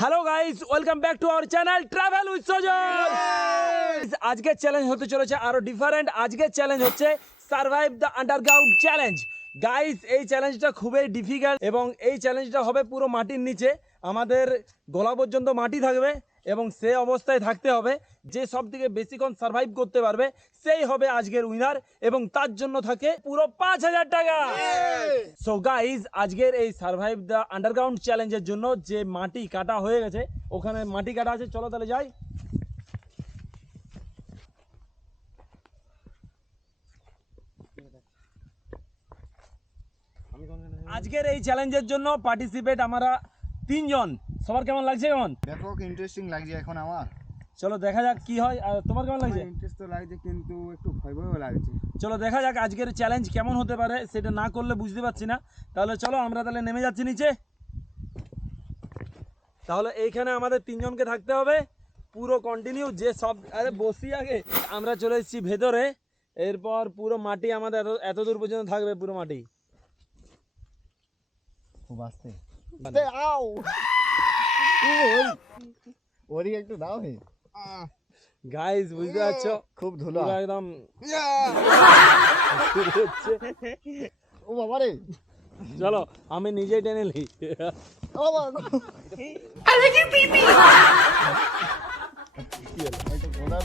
Hello guys welcome back to our channel travel with Sajal আজকের challenge হতে চলেছে আরও ডিফারেন্ট আজকের চ্যালেঞ্জ হচ্ছে survive the underground challenge guys এই চ্যালেঞ্জটা খুবই ডিফিকাল্ট এবং এই চ্যালেঞ্জটা হবে পুরো মাটির নিচে। আমাদের গলা পর্যন্ত মাটি থাকবে। এবং সে অবস্থায় থাকতে হবে যে সব থেকে বেশিক্ষণ সার্ভাইভ করতে পারবে সেই হবে আজকের উইনার এবং তার জন্য থাকে পুরো পাঁচ হাজার টাকা। সো গাইজ আজকের এই সার্ভাইভ দ্য আন্ডারগ্রাউন্ড চ্যালেঞ্জের জন্য যে মাটি কাটা হয়ে গেছে ওখানে মাটি কাটা আছে চলো তাহলে যাই। আজকের এই চ্যালেঞ্জের জন্য পার্টিসিপেট আমরা তিনজন। সবার কেমন লাগছে কেমন ব্যাপক ইন্টারেস্টিং লাগছে এখন আমার। চলো দেখা যাক কি হয় আর তোমার কেমন লাগছে? ইন্টারেস্ট তো লাগছে কিন্তু একটু ভয় ভয়ও লাগছে। চলো দেখা যাক আজকের চ্যালেঞ্জ কেমন হতে পারে সেটা না করলে বুঝতে পারছি না। তাহলে চলো আমরা তাহলে নেমে যাচ্ছি নিচে। তাহলে এইখানে আমাদের তিনজনকে থাকতে হবে। পুরো কন্টিনিউ যে সব আরে বসি আগে। আমরা চলে এসেছি ভেতরে। এরপর পুরো মাটি আমাদের এত এত দূর পর্যন্ত থাকবে পুরো মাটি। খুব আসতে আও! ওদিকে একটু দাও হে গাইস বুঝতে পারছ খুব ধুলো পুরো একদম শুরু হচ্ছে। ও বাবা রে চলো আমি নিজেই টেনে নিই ও বাবা একটু গোড়া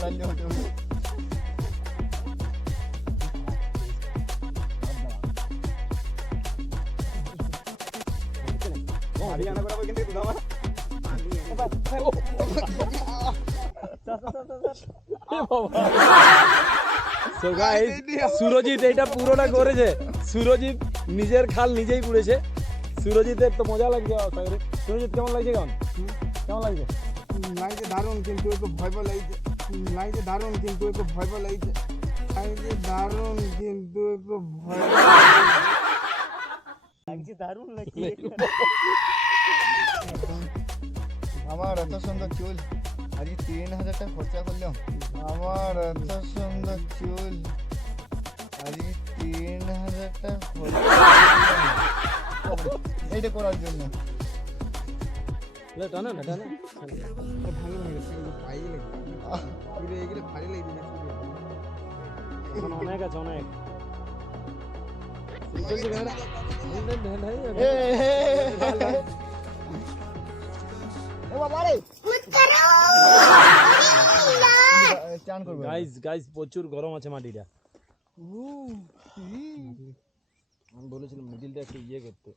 সুরজিৎ এইটা পুরোটা করেছে। সুরজিৎ নিজের খাল নিজেই পুড়েছে। সুরজিতের তো মজা লাগছে সুরজিৎ কেমন লাগছে কেমন কেমন লাগছে? লাগছে দারুণ কিন্তু একটু ভয় ভয় লাগছে। লাগছে দারুণ কিন্তু একটু ভয় ভয় লাগছে। লাগছে দারুণ কিন্তু একটু ভয় লাগছে। দারুণ লাগছে। আমার এত সুন্দর চুল আজকে তিন হাজার টাকা খরচা করলাম আমার এত সুন্দর চুল আজকে তিন হাজার টাকা খরচা এইটা করার জন্য লে, না টানো ভালো লাগছে পাই লাগছে এগুলো ভালো লাগছে অনেক আছে অনেক গাইস গাইস প্রচুর গরম আছে মাটিটা। আমি বলেছিলাম মিডিলটা একটু ইয়ে করতে।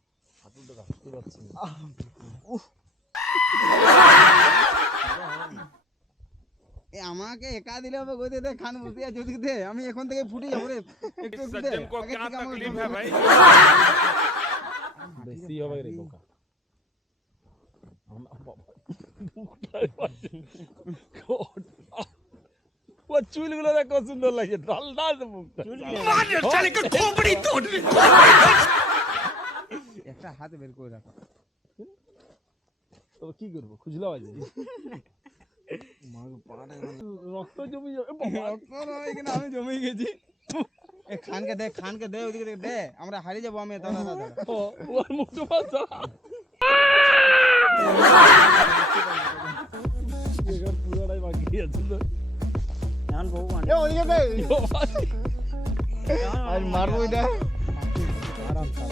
হাঁটুটা রাখতে পারছি না। এ আমাকে একা দিলে হবে গো দে খান বসে আছে ওদিকে দে আমি এখন থেকে ফুটে যাব রে। একটু একটু দে আগে থেকে আমাকে বেশি হবে রে কোকা আমার বাবা মুখটাই পাচ্ছে। God, আহ, ও চুলগুলো দেখ সুন্দর লাগছে। ডাল ডাল মুখটা। একটা হাতে বের করে রাখো। তবে কি করব? খুঁজলাম আজ রক্ত জমি আমি জমে গেছি। খানকে দে খানকে দে ওদিকে দে, দে। আমরা হারিয়ে যাব আমি দাঁড়া ও, ওর মুখটা ভাই। আজ মারবো এটা আরাম থাক।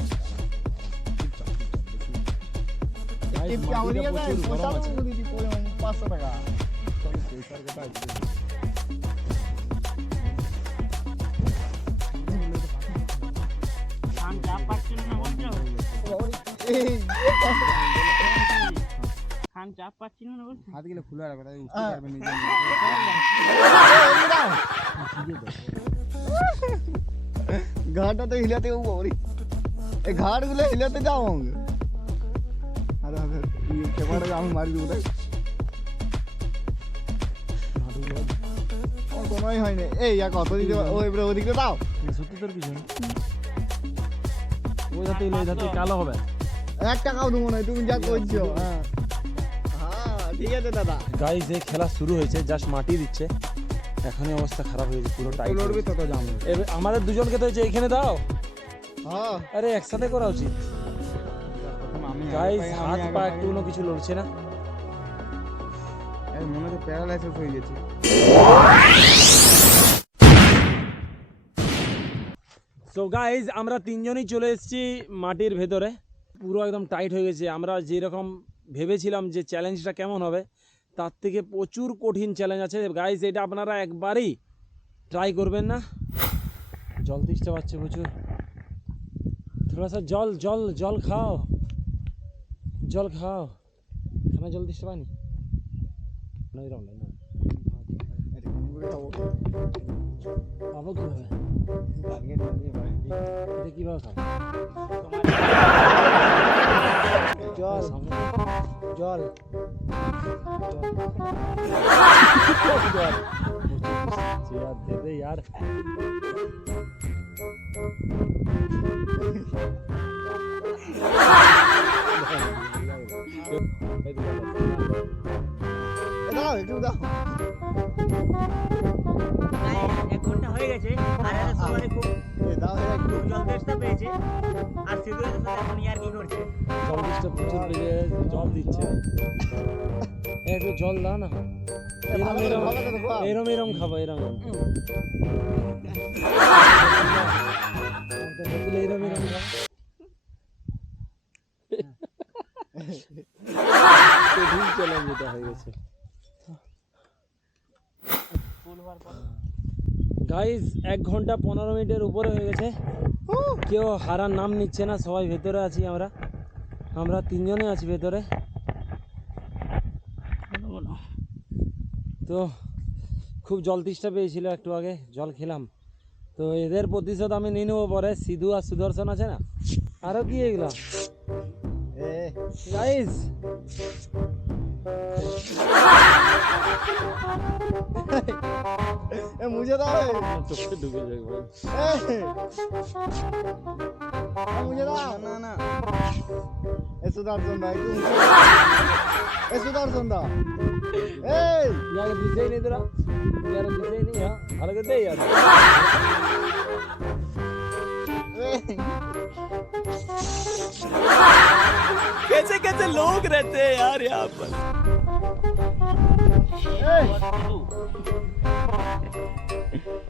Guys, টিপকে মাটিটা ওদিকে দে প্রচুর গরম পয়সা আছে। দেবো দিদি পাঁচশো টাকা পয়সার হাত গেলে খুলে রাখো তাই উঠতে পারবে নিজে। এই দাও। ঘাটটা তো হিলাতে ও এই ঘাটগুলো হিলাতে যাও। আরে আরে এই আমি মারি দেবো তাই কোনোই হয়নি এই এক কত দিতে ও এবারে ওদিকে দাও। সত্যি তোর কিছু ওই ধাতে কালো হবে। এক টাকাও দেবো না তুমি যা করছ হ্যাঁ হ্যাঁ। ঠিক আছে দাদা। গাইজ এই খেলা শুরু হয়েছে জাস্ট মাটি দিচ্ছে। এখনই অবস্থা খারাপ হয়েছে পুরো টাইট লড়বি তত জাম এবার আমাদের দুজনকে তো এই যে এখানে দাও। হ্যাঁ। আরে একসাথে করা উচিত। গাইজ হাত পা। একটু কিছু লড়ছে না। মনে হচ্ছে প্যারালাইসিস হয়ে গেছে। সো গাইজ আমরা তিনজনই চলে এসেছি মাটির ভেতরে। পুরো একদম টাইট হয়ে গেছে। আমরা যেরকম ভেবেছিলাম যে চ্যালেঞ্জটা কেমন হবে, তার থেকে প্রচুর কঠিন চ্যালেঞ্জ আছে। গাইজ এটা আপনারা একবারই ট্রাই করবেন না। জল দিচ্ছে পাচ্ছে প্রচুর। থোড়া জল জল জল খাও। জল খাও। খানা জল দিচ্ছে পানি না না একটা ওকে পাবো কীভাবে টার্গেট দিয়ে এটা কীভাবে খাবো জল জল জল দে দে यार ঘণ্টা গেছে আর সময় খুব দাও একটু। জল তেষ্টা পেয়েছে আর সিধু এখন ইয়ার কি করছে? জল দিচ্ছে প্রচুর বেড়ে জল দিচ্ছে। একটু জল দাও না। এরম এরম। এরম এরম খাব এরম এরম। একটা বোতলে এরম। এরম খাব কঠিন চ্যালেঞ্জ হয়ে গেছে। গাইজ এক ঘণ্টা পনেরো মিনিটের উপরে হয়ে গেছে। কেউ হারার নাম নিচ্ছে না, সবাই ভেতরে আছি আমরা। আমরা তিনজনে আছি ভেতরে। তো খুব জল তিষ্ঠা পেয়েছিল একটু আগে, জল খেলাম। তো এদের প্রতিশোধ আমি নিয়ে নেব পরে, সিধু আর সুদর্শন আছে না? আরও কি এগুলো? গাইজ এ মুঝে দাও এ। চোখে ঢুকে যাবে ভাই এ এ, মুঝে দাও না না এ সুদর্শন দা একটু মুঝে এ সুদর্শন দা এই यार दिसे ही नहीं तेरा यार दिसे ही नहीं यार अलग दे यार এই। कैसे कैसे लोग रहते हैं यार यहाँ पर এই অবস্থা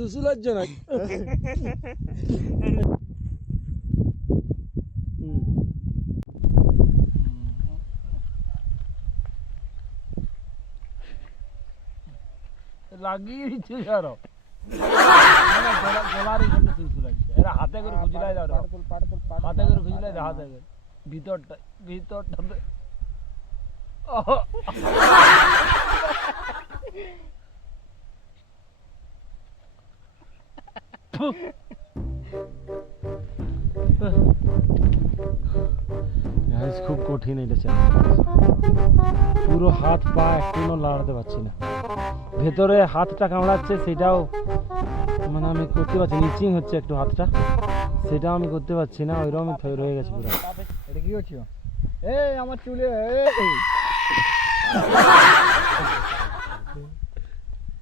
না হুম। লাগিয়ে দিচ্ছে আরও গলার এখানে সুসু লাগছে এরা হাতে করে খুঁজলাই দাও হাতে করে খুঁজলাই দাও হাতে করে। ভিতরটা ভিতরটা গাইস খুব কঠিন এটা চ্যালেঞ্জ পুরো হাত পা একটুও লাড়াতে পারছি না। ভেতরে হাতটা কামড়াচ্ছে সেটাও মানে আমি করতে পারছি নিচিং হচ্ছে একটু হাতটা। সেটাও আমি করতে পারছি না ওই ওইরকম রয়ে গেছে পুরো। এটা কি এই আমার চুলে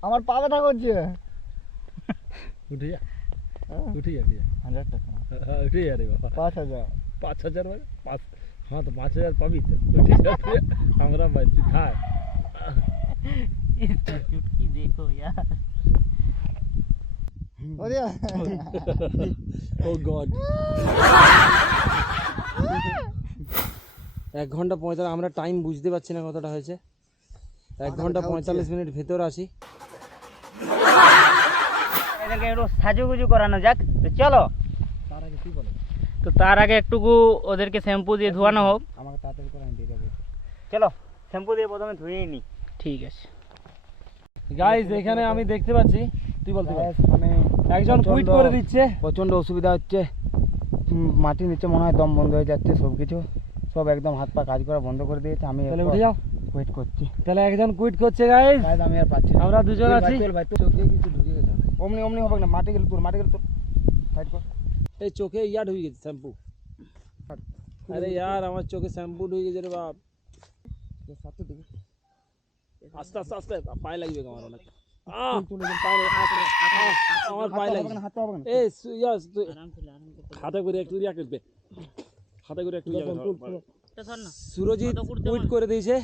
আমার পা ব্যথা করছে। উঠে যা। উঠে যা উঠে যা হাজার টাকা হ্যাঁ, উঠে যা রে বাবা পাঁচ হাজার পাঁচ হাজার মানে পাঁচ হ্যাঁ তো পাঁচ হাজার পাবি তো উঠে যা উঠে যা। আমরা বাড়ছি থাক इसका चुटकी देखो यार ওরে ও গড এক ঘন্টা পঁয়তাল্লিশ আমরা টাইম বুঝতে পারছি না কতটা হয়েছে এক ঘন্টা পঁয়তাল্লিশ মিনিট ভেতর আছি এদেরকে একটু সাজুগুজু করানো যাক। তো চলো। তার আগে তুই বলো? তো তার আগে একটুকু ওদেরকে শ্যাম্পু দিয়ে ধোয়ানো হোক। আমাকে তাড়াতাড়ি করে দিয়ে দেবো চলো শ্যাম্পু দিয়ে প্রথমে ধুয়ে নিই ঠিক আছে। গাইস এখানে আমি দেখতে পাচ্ছি। তুই বল তুই বল। মানে একজন কুইট করে দিচ্ছে। প্রচণ্ড অসুবিধা হচ্ছে। মাটির নিচে মনে হয় দম বন্ধ হয়ে যাচ্ছে সব কিছু। সব একদম হাত পা কাজ করা বন্ধ করে দিয়েছে। আমি তাহলে উঠে যাও। ওয়েট করছি। তাহলে একজন কুইট করছে গাইস গাইস আমি আর পাচ্ছি না। আমরা দুজন আছি। ভাই চোখে কিছু অমনি অমনি হবে না মাঠে গেলে তোর মাঠে গেলে তোর। ফাইট কর। এই চোখে ইয়া ঢুকে গেছে শ্যাম্পু। আরে यार আমার চোখে শ্যাম্পু ঢুকে গেছে রে বাপ। সাথে দিকে আস্তে আস্তে আস্তে পায়ে লাগবে আমার অনেক। আমার পায়ে লাগবে। হাত এই করে একটু ইয়া করবে। হাতে করে একটু করবে। এটা ধর না। সুরজিৎ টুইট করে দিয়েছে।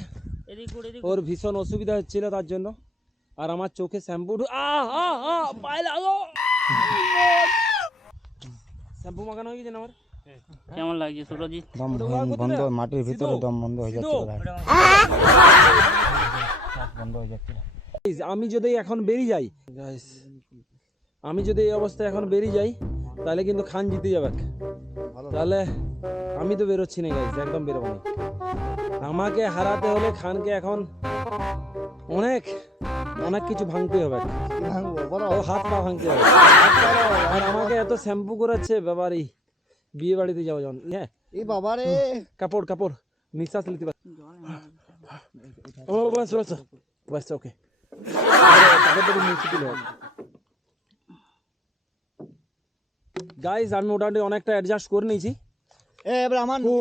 এদিক করে এদিক ওর ভীষণ অসুবিধা হচ্ছিল তার জন্য। আর আমার চোখে শ্যাম্পু পায়ে লাগো শ্যাম্পু মাখানো হয়ে গেছে না আমার? কেমন লাগছে সুরজিৎ? দম বন্ধ মাটির ভিতরে দম বন্ধ হয়ে যাচ্ছে ভাই। বন্ধ হয়ে যাচ্ছে। আমি যদি এখন বেরিয়ে যাই আমি যদি এই অবস্থায় এখন বেরিয়ে যাই তাহলে কিন্তু খান জিতে যাবে। তাহলে আমি তো বেরোচ্ছি না গাইজ একদম বেরোবো না। আমাকে হারাতে হলে খানকে এখন অনেক অনেক কিছু ভাঙতে হবে। ও হাত পা ভাঙতে হবে। আর আমাকে এত শ্যাম্পু করাচ্ছে ব্যাপারই বিয়ে বাড়িতে যাওয়া যান হ্যাঁ এই বাবা রে কাপড় কাপড়। নিঃশ্বাস নিতে পার ও বাস বাস। বাস ওকে। গাইজ আমি মোটামুটি অনেকটা অ্যাডজাস্ট করে নিয়েছি। এবার আমার ও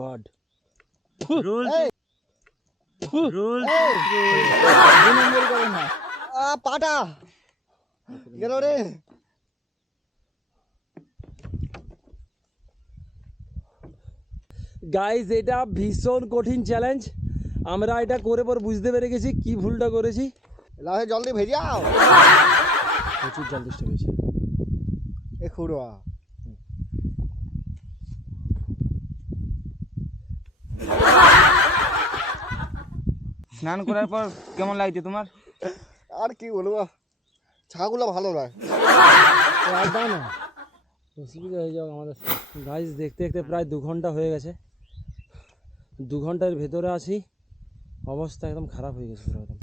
গড পাটা। গেল রে। গাইজ এটা ভীষণ কঠিন চ্যালেঞ্জ আমরা এটা করে পর বুঝতে পেরে গেছি কি ভুলটা করেছি। লাহে জলদি ভেজাও প্রচুর জল দৃষ্টি হয়েছে এ খুড়োয়া স্নান করার পর কেমন লাগছে তোমার? আর কি বলব? ছাগুলো ভালো নয়। না? অসুবিধা হয়ে যাবে আমাদের। গাইজ দেখতে দেখতে প্রায় দু ঘণ্টা হয়ে গেছে। দু ঘণ্টার ভেতরে আছি। অবস্থা একদম খারাপ হয়ে গেছে পুরো একদম।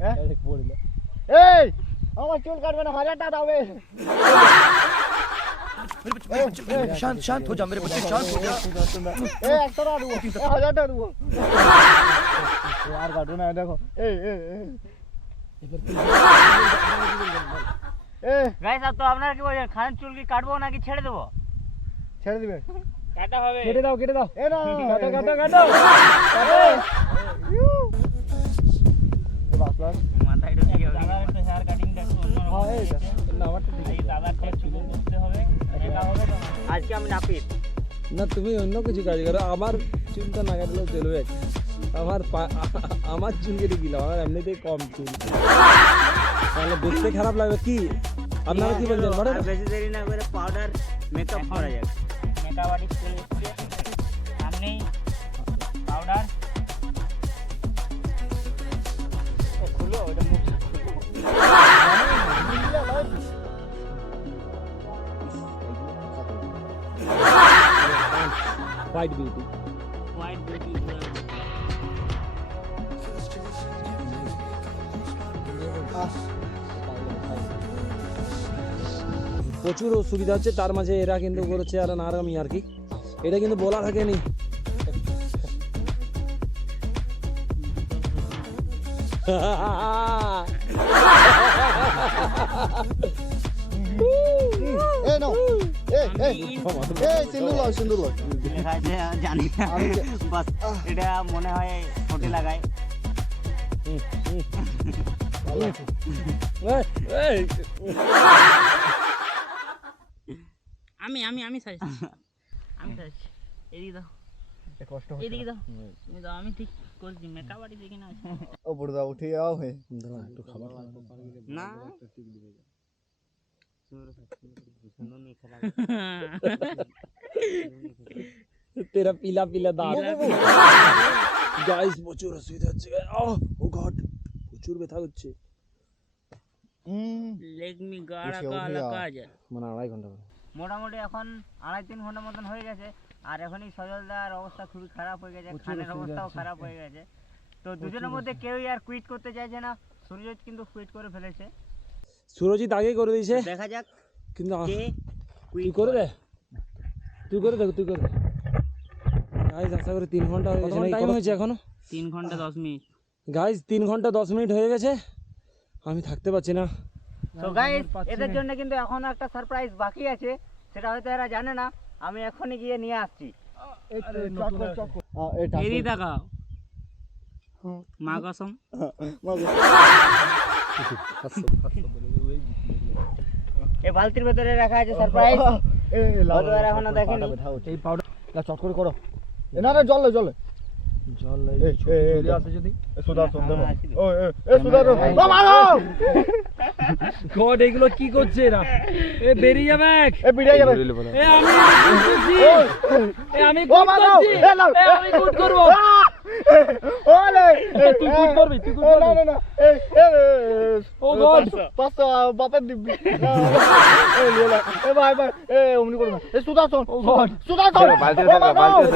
হ্যাঁ? এই! আমার চুল কাটবে না হাজার টাকা দাও शांत शांत हो जा मेरे बच्चे शांत हो जा এ একশো টাকা দেবো এ হাজার টাকা দেবো এ, আর কাটবো না দেখো এই এই এই। এ গাইস তো আপনারা কি বলছেন খান চুল কি কাটবো নাকি ছেড়ে দেবো ছেড়ে দিবে কাটা হবে কেটে দাও কেটে দাও এ না কাটো কাটো কাটো মাথায় ঢুকে গেল দাদা একটু হেয়ার কাটিংটা একটু অন্যরকম হ্যাঁ, এই হয়েছে। আজকে আমি নাপিত। না তুমি অন্য কিছু কাজ করো। আমার চুলটা না কাটলেও চলবে। আমার পা- আমার চুল কেটে দিলাম আমার এমনিতেই কম চুল। তাহলে দেখতে খারাপ লাগবে কি? আপনারা কি বলছেন? বলেন আর বেশি দেরি না করে পাউডার মেকআপ করা যাক। Makeup artist white beauty white beauty প্রচুর অসুবিধা হচ্ছে তার মাঝে এরা কিন্তু করেছে আর না আমি আর কি। এটা কিন্তু বলা থাকেনি এ এ এ এ সিন্দুর লাও সিন্দুর লাও। লেখা আছে জানি না। বাস এটা মনে হয় ঠোঁটে লাগায়। আমি আমি আমি সাজছি। আমি এদিকে দাও। কষ্ট এদিকে দাও। তুমি দাও আমি ঠিক করছি। মেকআপ আর্টিস্ট এখানে আছে ও বুড়দা উঠে যাও হে। দাঁড়া, একটু খাবার না। তেরা পিলা পিলা দাঁত গাইস প্রচুর অসুবিধা হচ্ছে ও গড প্রচুর ব্যথা হচ্ছে লেগ মি গাড়া উঠে, উঠে কালা কাজ মানে আড়াই ঘণ্টা মোটামুটি এখন আড়াই তিন ঘণ্টা মতন হয়ে গেছে আর এখনই সজলদার অবস্থা খুবই খারাপ হয়ে গেছে খানের অবস্থাও খারাপ হয়ে গেছে তো দুজনের মধ্যে কেউই আর কুইট করতে চাইছে না সূর্যজিৎ কিন্তু কুইট করে ফেলেছে। সুরজিৎ আগেই করে দিয়েছে। দেখা যাক কিন্তু তুই করে দে। তুই করে দেখ তুই করে গাইজ আশা করি তিন ঘণ্টা হয়ে গেছে টাইম হয়েছে এখনও? তিন ঘণ্টা দশ মিনিট। গাইজ তিন ঘণ্টা দশ মিনিট হয়ে গেছে। আমি থাকতে পারছি না। তো গাইজ এদের জন্য কিন্তু এখনও একটা সারপ্রাইজ বাকি আছে। সেটা হয়তো এরা জানে না। আমি এখনই গিয়ে নিয়ে আসছি। এদিকে তাকাও মা কসম। এই বালতির ভেতরে রাখা আছে সারপ্রাইজ এখনও দেখেনি। এই পাউডার চট করে করো। না না জল জল যদি। সুদর্শন দেখো। ও এ সুদর্শন ও মারো গড এগুলো কি করছে এরা? এ বেরিয়ে যাবে এ বিড়িয়ে যাবে। এ আমি এ আমি ও মারো এ আমি গুড করব। ওলে তুই গুড করবি তুই না করবি। না না এ এ ও গড পাঁচশো বাপের দিব্যি। এ লিয়ে এ ভাই ভাই এ অমনি করো না। এ সুদর্শন ও গড সুদর্শন বালতি বালতি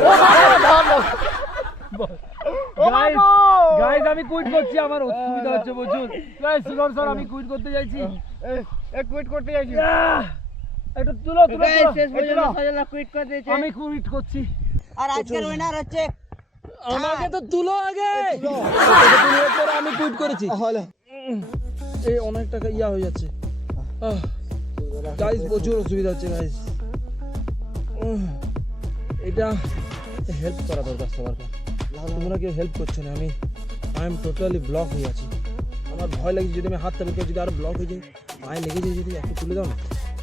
গাইস আমি কুইট করছি আমার অসুবিধা হচ্ছে প্রচুর। গাইস সুদর্শন আমি কুইট করতে যাইছি এ কুইট করতে যাইছি একটু তুলো তুলো গাইস শেষ পর্যন্ত সজলা কুইট করে দিয়েছে আমি কুইট করছি। আর আজকের উইনার হচ্ছে আমাকে তো তুলো আগে। আমি কুইট করেছি। হলে। এই অনেক টাকা ইয়া হয়ে যাচ্ছে। গাইস প্রচুর অসুবিধা হচ্ছে গাইস এটা হেল্প করা দরকার সবার তোমরা কেউ হেল্প করছ না আমি আই এম টোটালি ব্লক হয়ে আছি। আমার ভয় লাগছে যদি আমি হাত করে যদি আরও ব্লক হয়ে যায় পায়ে লেগে যায় যদি একটু তুলে দাও না।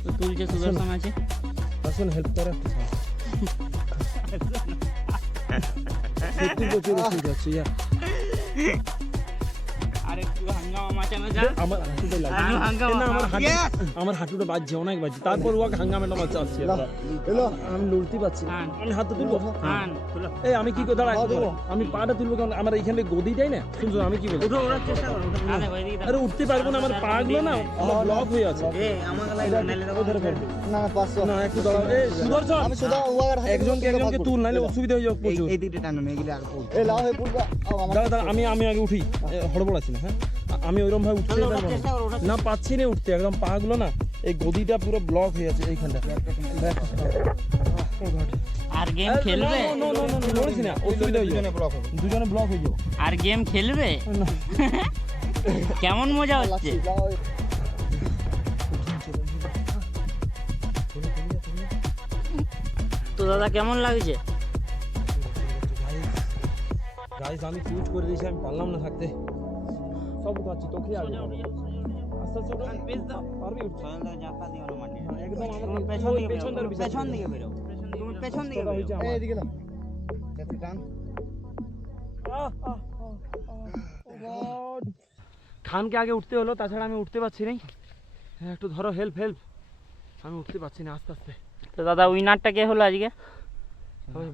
তো তুলছে সুদর্শন আছে। আসুন হেল্প করে। সত্যি প্রচুর অসুবিধা হচ্ছে ইয়া আর একটু হাঙ্গামা মাচানো যা আমার হাঁটুটা লাগছে। না, আমার হাঁটু আমার হাঁটুটা বাজছে অনেক বাজছে। তারপর ওকে হাঙ্গামেটা আমার চাচ্ছে আমি লড়তে পারছি হ্যাঁ। আমি হাতটা তুলবো? এই আমি কি করে দাঁড়া আমি পাটা তুলবো কারণ আমার এখানে গদি দেয় না? শুনছো আমি কি বলব উঠো ওঠার চেষ্টা করো উঠো আরে উঠতে পারব না আমার পা গুলো না ব্লক হয়ে আছে। না পাঁচশো না একটু দাঁড়াও সুদর্শন! একজনকে একজনকে তুল নাহলে অসুবিধা হয়ে যাবে প্রচুর। দিকটা টানো না এগুলো আর এ লাও হে পুরবা আমার দাঁড়া দাঁড়া আমি আমি আগে উঠি। এ, হড়বড় আছি না? হ্যাঁ? আমি ওইরকম ভাবে উঠতে না। পাচ্ছি না উঠতে একদম পা গুলো না এই গদিটা পুরো ব্লক হয়ে আছে এইখানটা। আর গেম খেলবে? নো নো নো নড়ছি না অসুবিধা হয়ে যাবে। দুজনে ব্লক হয়ে যাবে। আর গেম খেলবে? কেমন মজা হচ্ছে? তো দাদা কেমন লাগছে? গাইস আমি চুজ করে দিয়েছি আমি পারলাম না থাকতে। তোকে আস্তে আস্তে উঠা। পারবি উঠতে? একদম আমার পেছন দিকে পেছন বিচার পেছন দিকে বেরো। তুমি পেছন দিকে বেরো। এই দিকে দাও দেখি টান! খানকে আগে উঠতে হলো তাছাড়া আমি উঠতে পারছি না হ্যাঁ একটু ধরো হেল্প হেল্প আমি উঠতে পারছি না আস্তে আস্তে। তো দাদা উইনারটা কে হলো আজকে?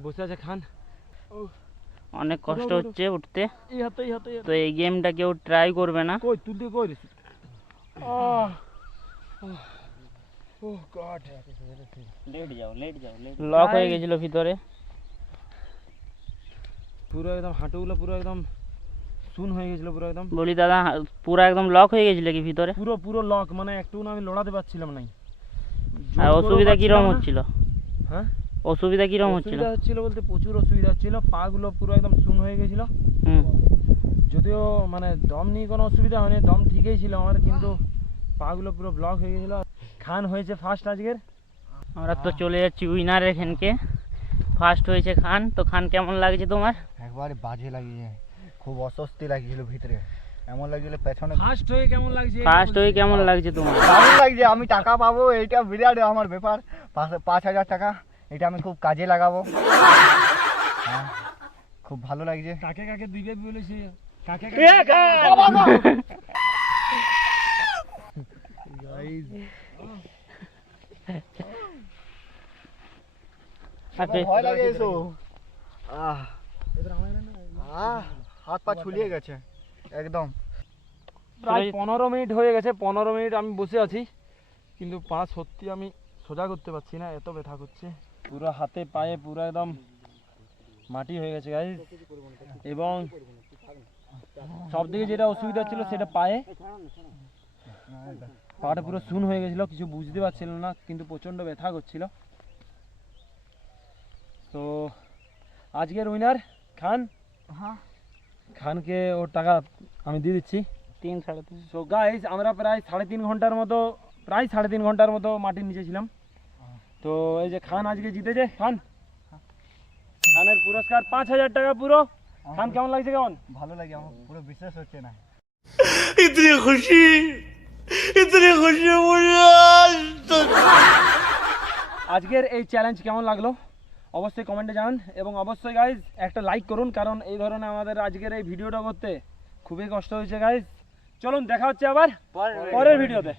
বসে আছে খান। অনেক কষ্ট। হচ্ছে উঠতে। তো এই গেমটা কেউ ট্রাই করবে না। কই তুলতে কই রে আহ ও গড লেট যাও লেট যাও লক হয়ে গেছিল ভিতরে। পুরো একদম হাঁটুগুলো পুরো একদম শুন হয়ে গেছিল পুরো একদম। বলি দাদা পুরো একদম লক হয়ে গেছিল কি ভিতরে? পুরো পুরো লক মানে একটু না আমি লড়াতে পারছিলাম নাই আর অসুবিধা কীরকম হচ্ছিল? হ্যাঁ? অসুবিধা কীরকম হচ্ছিল? অসুবিধা হচ্ছিল বলতে প্রচুর অসুবিধা হচ্ছিল পা গুলো পুরো একদম শুন হয়ে গেছিল। হুম। যদিও মানে দম নিয়ে কোনো অসুবিধা হয়নি দম ঠিকই ছিল আমার কিন্তু পা গুলো পুরো ব্লক হয়ে গেছিল। খান হয়েছে ফার্স্ট আজকের। আমরা তো চলে যাচ্ছি উইনার এখানকে। ফার্স্ট হয়েছে খান তো খান কেমন লাগছে তোমার? একবারে বাজে লাগিয়ে খুব অস্বস্তি লাগিয়েছিল ভিতরে। এমন লাগছিল পেছনে ফার্স্ট হয়ে কেমন লাগছে? ফার্স্ট হয়ে কেমন লাগছে তোমার? দারুণ লাগছে আমি টাকা পাবো এইটা বিরাট আমার ব্যাপার। পাঁচ পাঁচ হাজার টাকা। এটা আমি খুব কাজে লাগাবো। হ্যাঁ, খুব ভালো লাগছে। কাকে কাকে দিবে বলেছে? কাকে ভয় লাগে এসো আহ আহ, হাত পা ছুলিয়ে গেছে একদম। প্রায় পনেরো মিনিট হয়ে গেছে পনেরো মিনিট আমি বসে আছি কিন্তু পা সত্যি আমি সোজা করতে পারছি না এত ব্যথা করছে। পুরো হাতে পায়ে পুরো একদম মাটি হয়ে গেছে গাইজ এবং সব থেকে যেটা অসুবিধা ছিল সেটা পায়ে। পাটা পুরো শুন হয়ে গেছিল কিছু বুঝতে পারছিল না কিন্তু প্রচণ্ড ব্যথা করছিল। তো আজকের উইনার খান। হ্যাঁ। খানকে ওর টাকা আমি দিয়ে দিচ্ছি। তিন সাড়ে তিন। সো গাইস আমরা প্রায় সাড়ে তিন ঘণ্টার মতো প্রায় সাড়ে তিন ঘণ্টার মতো মাটির নিচে ছিলাম। তো এই যে খান আজকে জিতেছে খান? খানের পুরস্কার পাঁচ হাজার টাকা পুরো। খান কেমন লাগছে কেমন? ভালো লাগে আমার পুরো বিশ্বাস হচ্ছে না। খুশি আজকের এই চ্যালেঞ্জ কেমন লাগল? অবশ্যই কমেন্টে জানান এবং অবশ্যই গাইজ একটা লাইক করুন কারণ এই ধরনের আমাদের আজকের এই ভিডিওটা করতে খুবই কষ্ট হয়েছে গাইজ চলুন দেখা হচ্ছে আবার পরের ভিডিওতে